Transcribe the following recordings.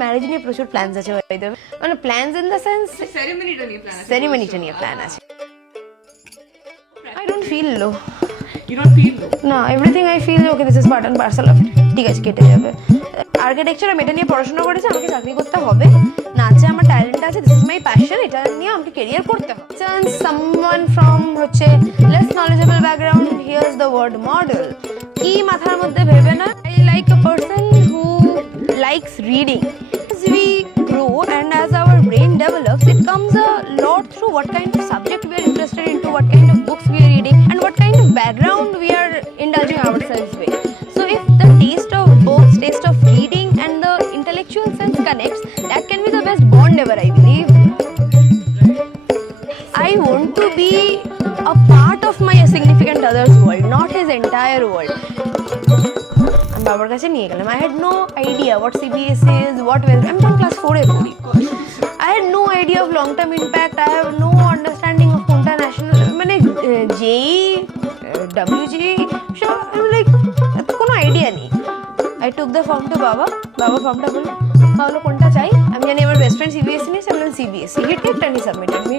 ম্যারেজ নিয়ে প্রচুর প্ল্যানস আছে, মানে প্ল্যানস ইন দ্য সেন্স সেরিমনিটা নিয়ে প্ল্যান আছে। I don't feel low. You don't feel low? No, everything I feel okay, this is part and parcel of it. ঠিক আছে, কেটে যাবে। আর্কিটেকচার আমি এটা নিয়ে পড়াশোনা করেছি, আমাকে চাকরি করতে হবে। নাচে আমার ট্যালেন্ট আছে, দিস ইজ মাই প্যাশন, এটা নিয়ে আমাকে ক্যারিয়ার করতে হবে। সামওয়ান ফ্রম হচ্ছে less knowledgeable background here's the word model, কি মাথার মধ্যে ভেবে না। I like a person who likes reading. As we grow and as our brain develops, it comes a lot through what kind of subject we are interested into, what kind of books we are reading, and what kind of background we are indulging ourselves with. So if the taste of books, taste of reading and the intellectual sense connects, that can be the best bond ever, I believe. I want to be a part of my significant other's world, not his entire world. বাবার কাছে নিয়ে গেলাম। I had no idea what CBSE is, what welfare. I'm from class 4 এ পড়ি। I had no idea of long term impact. I have no understanding of কোনটা national, মানে JEE, WGE, so I'm like কোনো আইডিয়া নেই। I took the form to বাবা ফর্মটা বললো, বাবা কোনটা চাই, আমি জানি আমার বেস্ট ফ্রেন্ড CBSE নিয়েছে, আমি CBSE, he ticked and he submitted me,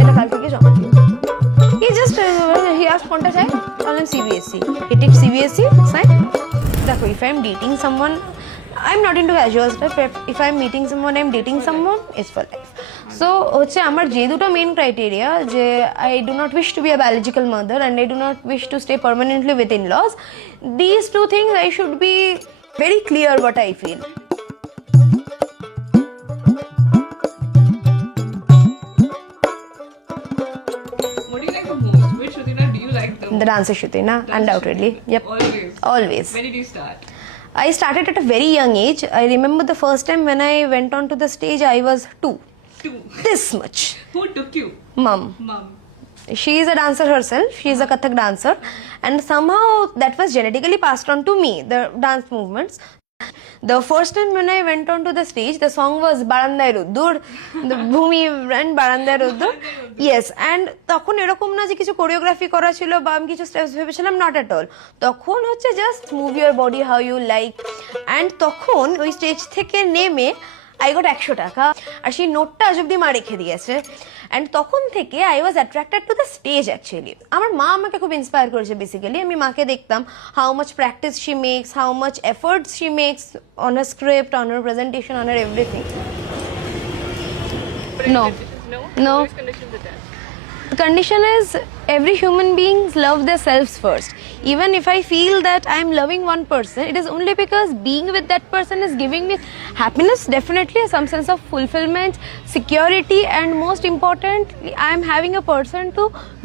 এটা কাল থেকে জমা দিই। He just he asked কোনটা চাই, বললাম CBSE, he ticked CBSE, sign. দেখো, if I'm dating someone, I'm not into casual stuff. If I'm meeting someone, I'm dating someone, it's for life. So হচ্ছে আমার যে দুটো মেইন ক্রাইটেরিয়া, যে I do not wish to be a biological mother and I do not wish to stay permanently with in-laws. These two things I should be very clear what I feel. What do you like the most? Which Sutirna do you like the most? The dancer Sutirna, undoubtedly. Yep. Always. When did you start? I started at a very young age. I remember the first time when I went onto the stage, I was 2. This much. Who took you? Mom. She is a dancer herself. She is a Kathak dancer. And somehow that was genetically passed on to me, the dance movements. The first time when I went onto the stage, the song was Barandai Ruddur, the Bhumi and Barandai Ruddur. Yes, and তখন এরকম না যে কিছু কোরিওগ্রাফি করা ছিল বা আমি কিছু স্টেপস ভেবেছিলাম, নট এট অল। তখন হচ্ছে just move your body how you like. And তখন ওই স্টেজ থেকে নেমে আই গট 100 টাকা, আর সেই নোটটা আজ অব্দি মা রেখে দিয়েছে। অ্যান্ড তখন থেকে I was attracted to the stage actually. আমার মা আমাকে খুব ইন্সপায়ার করেছে বেসিক্যালি। আমি মাকে দেখতাম how much practice she makes, how much efforts she makes on her script, on her presentation, on her everything. No. The condition is every human beings love their selves first. Even if I feel that I'm loving one person, it is only because being with that person is giving me happiness, definitely some sense of fulfillment, security, and most importantly, I'm having a person to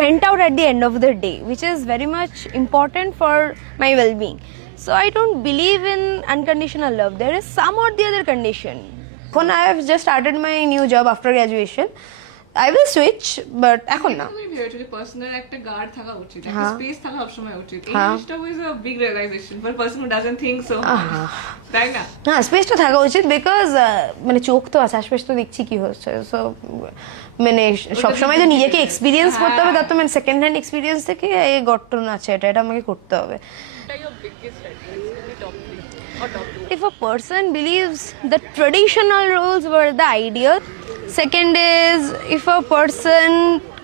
vent out at the end of the day, which is very much important for my well-being. So I don't believe in unconditional love. There is some or the other condition. When I have just started my new job after graduation, I will switch, but এখন না। তুমি ভেবেছো যে পার্সোনাল একটা গার্ড থাকা উচিত, একটা স্পেস থাকা সবসময় উচিত। এই জিনিসটা is a big realisation for person who doesn't think so, তাই না? হ্যাঁ, স্পেসটা থাকা উচিত, বিকজ মানে চোখ তো আছে, আশপাশ তো দেখছি কি হচ্ছে। সো মানে সবসময় তো নিজেকে এক্সপিরিয়েন্স করতে হবে, তার তো মানে সেকেন্ড হ্যান্ড এক্সপিরিয়েন্স থেকে এই গঠন আছে, এটা আমাকে করতে হবে। If a person believes the traditional roles were the ideal. Second is if a person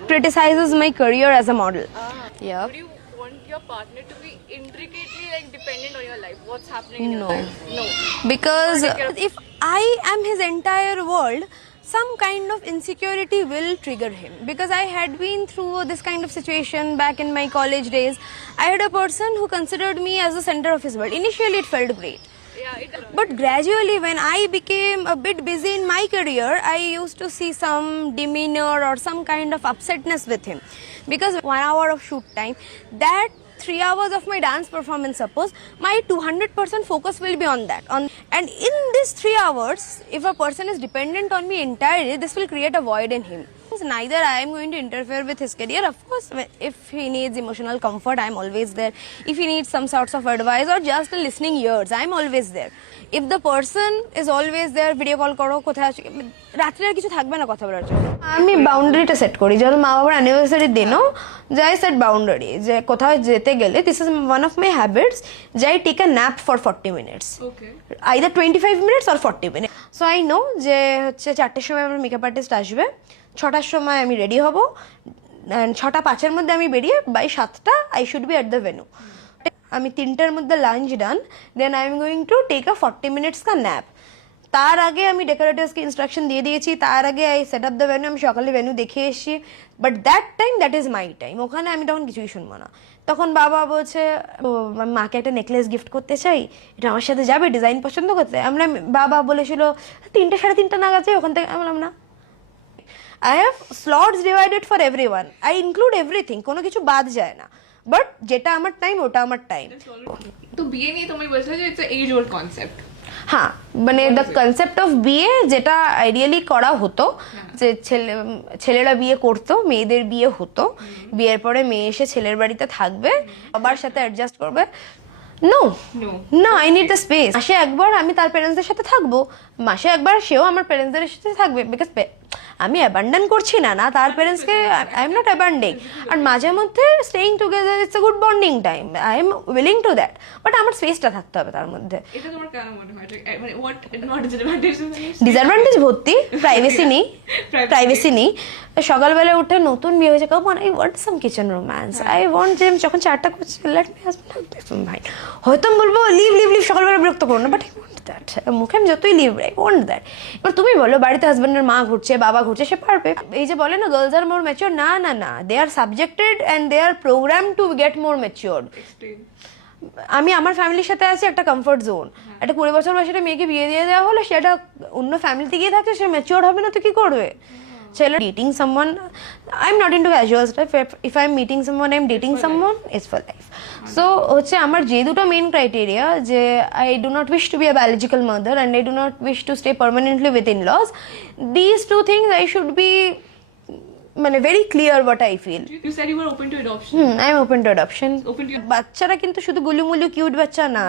criticizes my career as a model. Yeah. Would you want your partner to be intricately like dependent on your life? What's happening in your life? No. Because if I am his entire world, some kind of insecurity will trigger him. Because I had been through this kind of situation back in my college days. I had a person who considered me as the center of his world. Initially it felt great. But gradually, when I became a bit busy in my career, I used to see some demeanor or some kind of upsetness with him. Because 1 hour of shoot time, that 3 hours of my dance performance, suppose, my 200% focus will be on that. And in these 3 hours, if a person is dependent on me entirely, this will create a void in him. Neither I am going to interfere with his career. Of course, if he needs emotional comfort, I am always there. If he needs some sorts of advice or just a listening ears, I am always there. If the person is always there, video call করো কোথায় আছো, রাত্রে আর কিছু থাকবে না কথা বলার জন্য। আমি বাউন্ডারিটা সেট করি, যখন মা বাবার অ্যানিভার্সারির দিনও যাই সেট বাউন্ডারি, যে কোথাও যেতে গেলে this is one of my habits, যাই take a nap for 40 minutes, আইদার 25 minutes or 40 minutes. So I know যে হচ্ছে 4টের সময় আমার মেকআপ আর্টিস্ট আসবে, 6টার সময় আমি রেডি হব, 6:05 মধ্যে আমি বেরিয়ে বাই 7টা I should be at the venue. আমি 3টার মধ্যে lunch done, then I am going to take a 40 minutes কা ন্যাপ। তার আগে আমি ডেকোরেটার্সকে ইনস্ট্রাকশন দিয়ে দিয়েছি, তার আগে I set up the venue, আমি সকালে ভেন্যু দেখে এসেছি, but that time that is my time. ওখানে আমি তখন কিছুই শুনবো না। তখন বাবা বলছে আমি মাকে একটা নেকলেস গিফট করতে চাই, এটা আমার সাথে যাবে, ডিজাইন পছন্দ করতে। আমরা বাবা বলেছিল 3টে 3:30 নাগাদ যাই, ওখান থেকে আমি বললাম না। I have slots divided for everyone. I include everything. কোনো কিছু বাদ যায় না, বাট যেটা আমার টাইম ওটা আমার টাইম। তো বিয়ে নিয়ে তুমি বলছিলে যে ইটস এজ ওল্ড কনসেপ্ট। হ্যাঁ, মানে দ্য কনসেপ্ট অফ বিয়ে যেটা আইডিয়ালি করা হতো, যে ছেলেরা বিয়ে করতো, মেয়েদের বিয়ে হতো, বিয়ের পরে মেয়ে এসে ছেলের বাড়িতে থাকবে, সবার সাথে অ্যাডজাস্ট করবে। নো না, আই নিড দ্য স্পেস। মাসে একবার আমি তার প্যারেন্টসদের সাথে থাকবো, মাসে একবার সেও আমার প্যারেন্টসদের সাথে থাকবে, বিকজ আমি অ্যাবান্ডন করছি না, না তার প্যারেন্টসকে, আই এম নট অ্যাবান্ডিং। আর মাঝে মধ্যে staying together it's a good bonding time, I am willing to that, but আমার স্পেসটা থাকতে হবে তার মধ্যে। এটা তোমার কেন মনে হয়, মানে হোয়াট নট ডিসঅ্যাডভান্টেজ? ডিসঅ্যাডভান্টেজ ভর্তি, প্রাইভেসি নেই। সকালবেলা উঠে নতুন বিয়ে হয়েছে, cow I want some kitchen romance, I want যে যখন 4টা করছে লেট মি হাজব্যান্ড ভাই, হয়তো আমি বলবো লিভ লিভ লিভ, সকালবেলা বিরক্ত করো না, বাট আই ওয়ান্ট দ্যাট, মুখে আমি যতই লিভ, আই ওয়ান্ট দ্যাট। এবার তুমি বলো বাড়িতে হাজব্যান্ডের মা ঘুরছে, বাবা ঘুরছে, সে পারবে। এই যে বলে না গার্লস আর মোর ম্যাচিওর, না না না, they are subjected and they are program to get more mature. আমি আমার ফ্যামিলির সাথে আছি একটা কমফর্ট জোন, একটা 20 বছর বয়সে মেয়েকে বিয়ে দিয়ে দেওয়া হলো, সেটা অন্য ফ্যামিলিতে গিয়ে থাকছে, সে ম্যাচিওর হবে না তো কি করবে? ছেলে dating someone, I'm not into casual stuff. If I'm meeting someone, I'm dating someone, it's for life. So হচ্ছে আমার যে দুটো মেইন ক্রাইটেরিয়া, যে I do not wish to be a biological mother and I do not wish to stay permanently with in-laws. These two things I should be মানে very clear what I feel. You said you were open to adoption. I'm open to adoption. বাচ্চারা কিন্তু শুধু গুলুমুলু কিউট বাচ্চা না,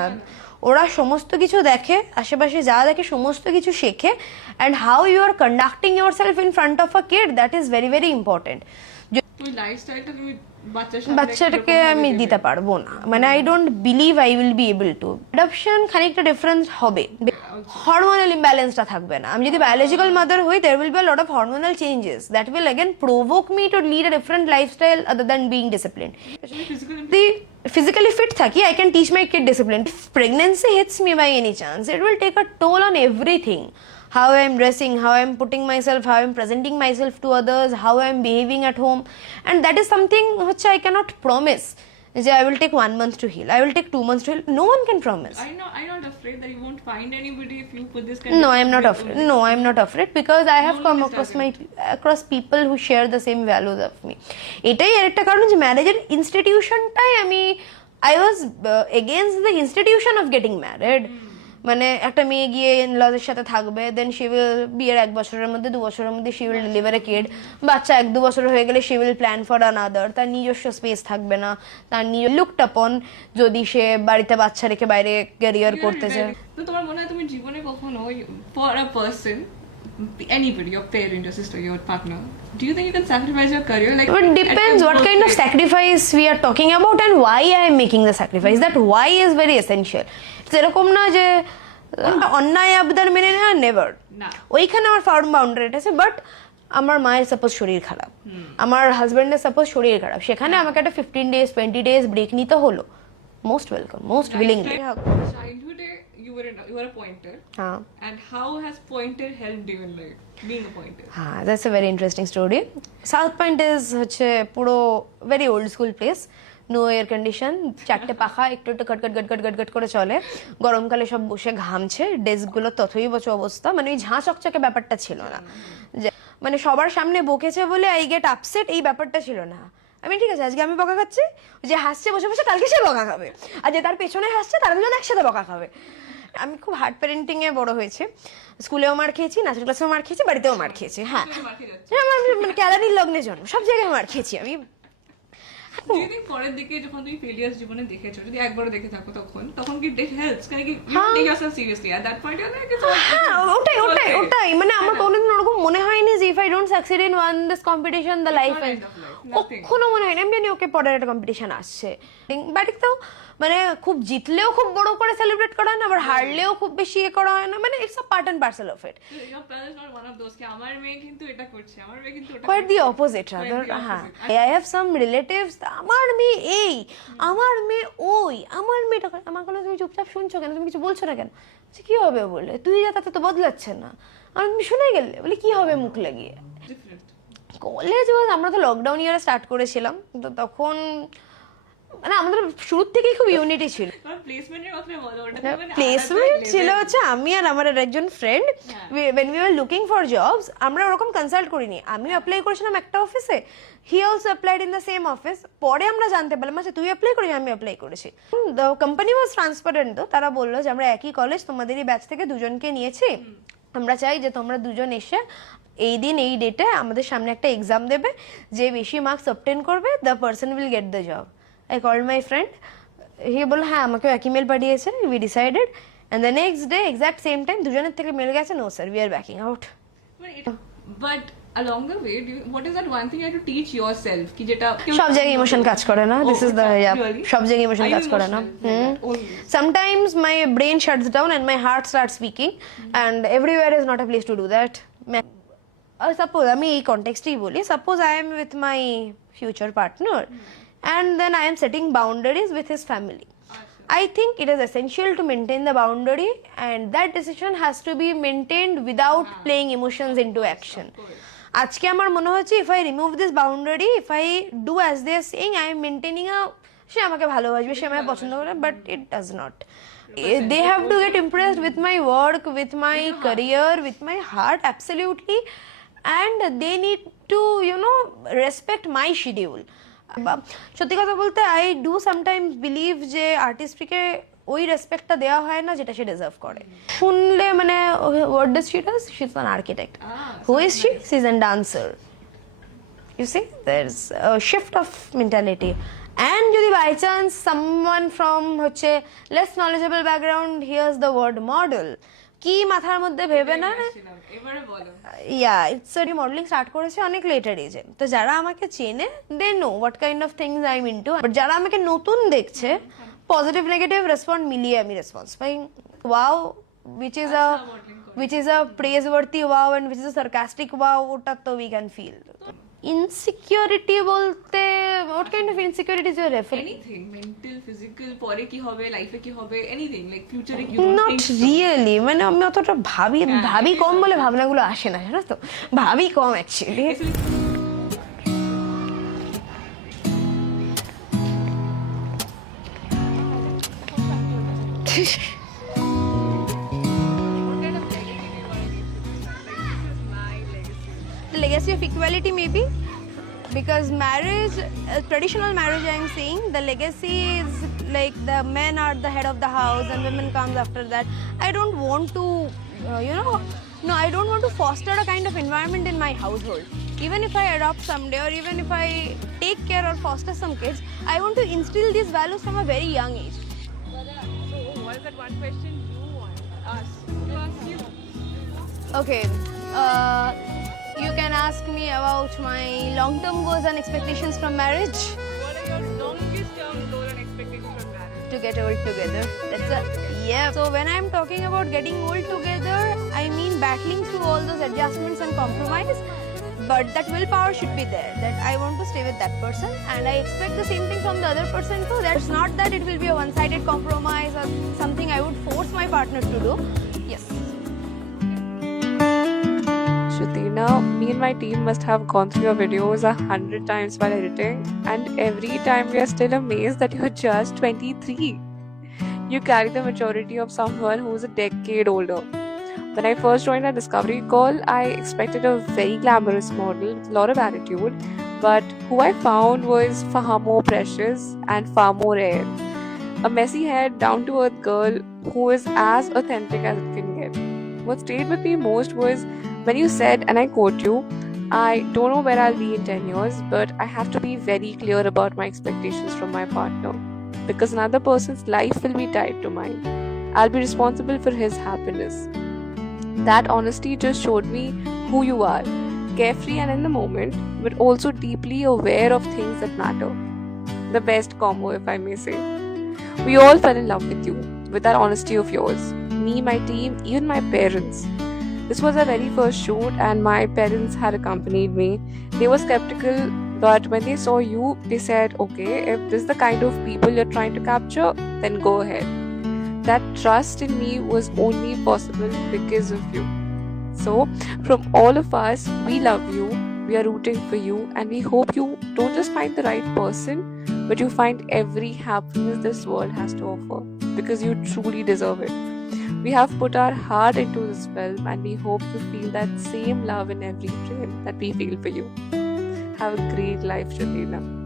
ওরা সমস্ত কিছু দেখে, আশেপাশে যা দেখে সমস্ত কিছু শেখে, and how you are conducting yourself in front of a kid, that is very very important. বাচ্চাটাকে আমি দিতে পারবো না, মানে I don't believe I will be able to. Adoption খানিকটা ডিফারেন্স হবে, হরমোনাল ইমব্যালেন্সটা থাকবে না। আমি যদি বায়োলজিক্যাল মাদার হই, there will be a lot of hormonal changes that will again provoke me to lead a different lifestyle other than being disciplined. The physically fit থাকি, I can teach my kid discipline. If pregnancy hits me by any chance, it will take a toll on everything. How I am dressing, how I am putting myself, how I am presenting myself to others, how I am behaving at home, and that is something which I cannot promise. I will take 1 month to heal, I will take 2 months to heal. No one can promise. I'm not afraid that you won't find anybody if you put this kind No, of I'm not afraid. No, I'm not afraid because I have come across people who share the same values of me. এটাই আরেকটা কারণ যে ম্যারেজের ইনস্টিটিউশনটাই I was against the institution of getting married. মানে একটা মেয়ে গিয়ে ইনলজের সাথে থাকবে, দেন শি উইল বিয়ের 1 বছরের মধ্যে 2 বছরের মধ্যে she will deliver a kid, বাচ্চা 1-2 বছর হয়ে গেলে she will plan for another, তার নিজস্ব স্পেস থাকবে না, তার নিজে লুকড আপন যদি সে বাড়িতে বাচ্চা রেখে বাইরে ক্যারিয়ার করতে চায়। তো তোমার মনে হয় তুমি জীবনে কখনো for a person, anybody, your parent, your sister, your partner, do you think you can sacrifice your career? Like, it depends what kind of sacrifice we are talking about and why I am making the sacrifice. That why is very essential. এরকম না যে অন্যায় আবদার মেনে নেওয়া, নেভার। ওইখানে আমার farm boundary আছে, বাট আমার মায়ের সাপোজ শরীর খারাপ, আমার হাজব্যান্ডের সাপোজ শরীর খারাপ, সেখানে আমাকে একটা 15 days 20 days ব্রেক নিতে হলো, most welcome, most willingly. Childhood you were a pointer, and how has pointer helped you in life, being a pointer? That's a very interesting story. South Point is হচ্ছে পুরো very old school place, no air condition, 4টে পাখা একটু একটু গট করে চলে, গরমকালে সব বসে ঘামছে, ডেস্কগুলো তথই বছর অবস্থা, মানে ওই ঝাঁ চকচকে ব্যাপারটা ছিল না, যে মানে সবার সামনে বকেছে বলে আই গেট আপসেট, এই ব্যাপারটা ছিল না। আমি ঠিক আছে, আজকে আমি বকা খাচ্ছি, যে হাসছে বসে বসে কালকে সে বকা খাবে, আর যে তার পেছনে হাসছে তারা দুজন একসাথে বকা খাবে। আমি খুব হার্ড প্যারেন্টিং এ বড় হয়েছে, স্কুলেও মার খেয়েছি, নাচের ক্লাসেও মার খেয়েছি, বাড়িতেও মার খেয়েছি। হ্যাঁ, আমার মানে ক্যালারির লগ্নে জন্ম, সব জায়গায় মার খেয়েছি আমি। Do you think পরের দিকে যখন তুমি ফেলিয়ার্স জীবনে দেখেছো, যদি একবারও দেখে থাকো, তখন কি it helps? কারণ কি you take yourself seriously at that point, you're like it's all হ্যাঁ, ওটাই মানে আমার কোনোদিন ওরকম মনে হয়নি যে if I don't succeed in one this competition the life not is, end of life, nothing. কখনো মনে হয়নি। আমি জানি ওকে পরের একটা কম্পিটিশন আসছে, বাট তো মানে খুব জিতলেও খুব বড় করে সেলিব্রেট করা হয় না, আবার হারলেও খুব বেশি ইয়ে করা হয় না, মানে it's a part and parcel of it. Your parents not one of those কি আমার মেয়ে কিন্তু এটা করছে, আমার মেয়ে কিন্তু ওটা Quite the করছে। opposite Quite rather. the হ্যাঁ, opposite. I have some relatives, আমার মেয়ে এই, আমার মেয়ে ওই, আমার মেয়েটা করে। আমার কোনো তুমি চুপচাপ শুনছো কেন, তুমি কিছু বলছো না কেন? বলছি, কি হবে বলে, তুই যা তাতে তো বদলাচ্ছে না। আর তুমি শুনে গেলে বলে কি হবে মুখ লাগিয়ে। Different. কলেজ আমরা তো লকডাউন ইয়ারে স্টার্ট করেছিলাম, তো তখন মানে আমাদের শুরু থেকেই খুব ইউনিটি ছিল। তোমার প্লেসমেন্টের কথা বলো, ওটা তো মানে প্লেসমেন্ট আলাদা ছিল level। হচ্ছে আমি আর আমার আর একজন friend, when we were looking for jobs, আমরা ওরকম কনসাল্ট করিনি। আমি অ্যাপ্লাই করেছিলাম একটা অফিসে, he also applied in the same office. পরে আমরা জানতে পারলাম আচ্ছা তুই অ্যাপ্লাই করেছিস, আমি অ্যাপ্লাই করেছি। দ্য কোম্পানি ওয়াজ ট্রান্সপারেন্ট, তো তারা বললো যে আমরা একই কলেজ, তোমাদেরই ব্যাচ থেকে দুজনকে নিয়েছি, আমরা চাই যে তোমরা দুজন এসে এই দিন এই ডেটে আমাদের সামনে একটা এক্সাম দেবে, যে বেশি মার্কস অবটেন করবে the person will get the job. I called my friend, he বলল হ্যাঁ আমাকেও এক ইমেল পাঠিয়েছে, we decided, and the next day exact same time দুজনের থেকে মেল গেছে, no sir we are backing out. But along the way, what is that one thing you have to teach yourself কি যেটা সব জায়গায় ইমোশন কাজ করে না, this is the really? সব জায়গায় ইমোশন Are you কাজ করে না। emotional? Always. Sometimes my brain shuts down and my heart starts speaking, and everywhere is not a place to do that. Suppose আমি এই কনটেক্সটেই বলি, suppose I am with my future partner and then I am setting boundaries with his family. I think it is essential to maintain the boundary, and that decision has to be maintained without playing emotions into action. আজকে আমার মনে হচ্ছে if I remove this boundary, if I do as they are saying, I am maintaining a সে আমাকে ভালোবাসবে, সে আমাকে পছন্দ করে, but it does not. They have to get impressed with my work, with my career, with my heart, absolutely, and they need to respect my schedule. সত্যি কথা বলতে I do sometimes believe যে আর্টিস্টকে ওই রেসপেক্টটা দেওয়া হয় না যেটা সে ডিজার্ভ করে। শুনলে মানে what does she does, she is an architect. Who is she? She is an dancer. You see there is a shift of mentality. And যদি বাই চান্স সামওয়ান ফ্রম হচ্ছে less knowledgeable background here's the word model, কি মাথার মধ্যে ভেবে না, এবারে বলো। Yeah it's modelling start করেছে অনেক লেটার এজে, তো যারা আমাকে চেনে they know what kind of things I am into, but যারা আমাকে নতুন দেখছে পজিটিভ নেগেটিভ রেসপন্ড মিলিয়ে আমি রেসপন্স পাই। Wow which is a praiseworthy wow and which is a sarcastic wow, ওটা তো we can feel. ইনসিকিউরিটি বলতে what kind of insecurities you are referring? Anything, mental, physical, পরে কি হবে, লাইফে কি হবে, anything, like future you Not don't think so. really, মানে আমি অতটা ভাবি কম বলে ভাবনাগুলো আসে না, জানো তো, ভাবি কম actually. The legacy of equality maybe, because marriage, traditional marriage I am saying, the legacy is like the men are the head of the house and women comes after that. I don't want to I don't want to foster a kind of environment in my household. Even if I adopt someday, or even if I take care or foster some kids, I want to instill these values from a very young age. So what is that one question you want us to ask you? Okay, you can ask me about my long-term goals and expectations from marriage. What are your longest term goal and expectations from marriage? To get old together. So when I'm talking about getting old together, I mean battling through all those adjustments and compromise, but that willpower should be there, that I want to stay with that person and I expect the same thing from the other person too. That's not that it will be a one-sided compromise or something I would force my partner to do. Yes. Sutirna, me and my team must have gone through your videos 100 times while editing, and every time we are still amazed that you're just 23. You carry the maturity of someone who's a decade older. When I first joined our discovery call, I expected a very glamorous model with a lot of attitude, but who I found was far more precious and far more rare. A messy haired, down to earth girl who is as authentic as it can get. What stayed with me most was when you said, and I quote you, I don't know where I'll be in 10 years, but I have to be very clear about my expectations from my partner. Because another person's life will be tied to mine. I'll be responsible for his happiness. That honesty just showed me who you are, carefree and in the moment, but also deeply aware of things that matter. The best combo, if I may say. We all fell in love with you, with that honesty of yours. Me, my team, even my parents. This was our very first shoot, and my parents had accompanied me. They were skeptical, but when they saw you, they said, okay, if this is the kind of people you're trying to capture, then go ahead. That trust in me was only possible because of you. So, from all of us, we love you, we are rooting for you, and we hope you don't just find the right person, but you find every happiness this world has to offer because you truly deserve it. We have put our heart into this film, and we hope you feel that same love in every frame that we feel for you. Have a great life, Sutirna.